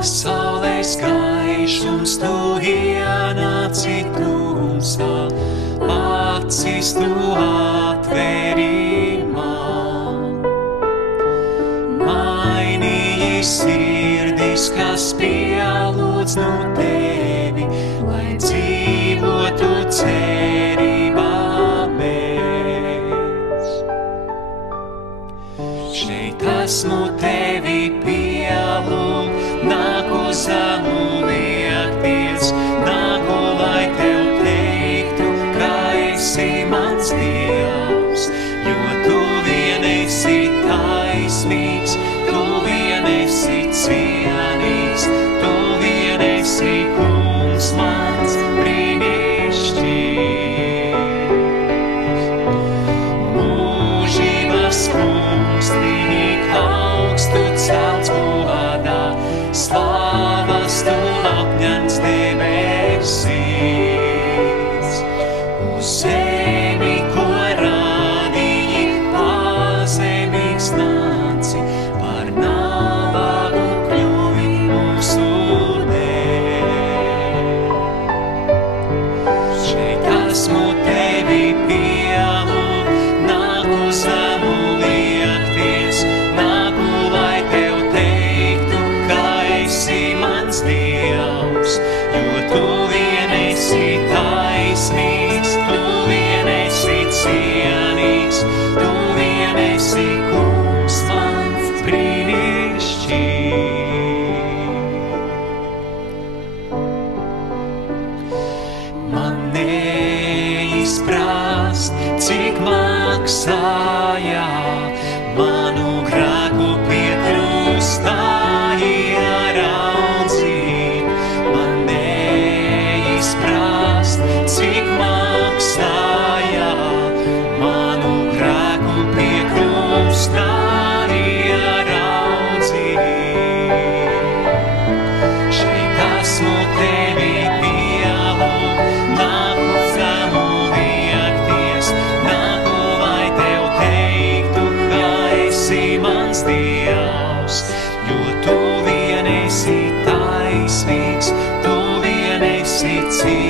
Pasaules gaišums, tu ienāci tumsā, acis tu atvēri man. Mainīji sirdis, kas pielūdz nu tevi, lai dzīvotu cerībā mēs. Šeit esmu tevi pielūgt, nāku zemu liekties, nāku, lai tev teiktu, ka esi mans Dievs, jo tu vien esi taisnīgs, tu vien esi cienīgs, tu vien esi kungs mans brīnišķīgs. Mūžības kungs, līnīgi augstu celts godā, slavas tu apņemts debesīs. Uz zemi, ko radīji, pazemīgs nāci, par nabagu kļuvi mūsu dēļ. Šeit esmu tevi pielūgt, nāku zemu liekties, nāku, lai tev teiktu, ka esi mans Dievs, jo tu vien esi taisnīgs, tu vien esi cienīgs, tu vien esi kungs mans brīnišķīgs. Man neizprast, cik maksāja manu grēku pie krusta ieraudzīt. Man neizprast, cik maksāja manu grēku pie krusta ieraudzīt. Šeit esmu tevi pielūgt, nāku zemu liekties, nāku, lai tev teiktu, ka esi mans Dievs, jo tu vien esi taisnīgs, tu vien esi cienīgs.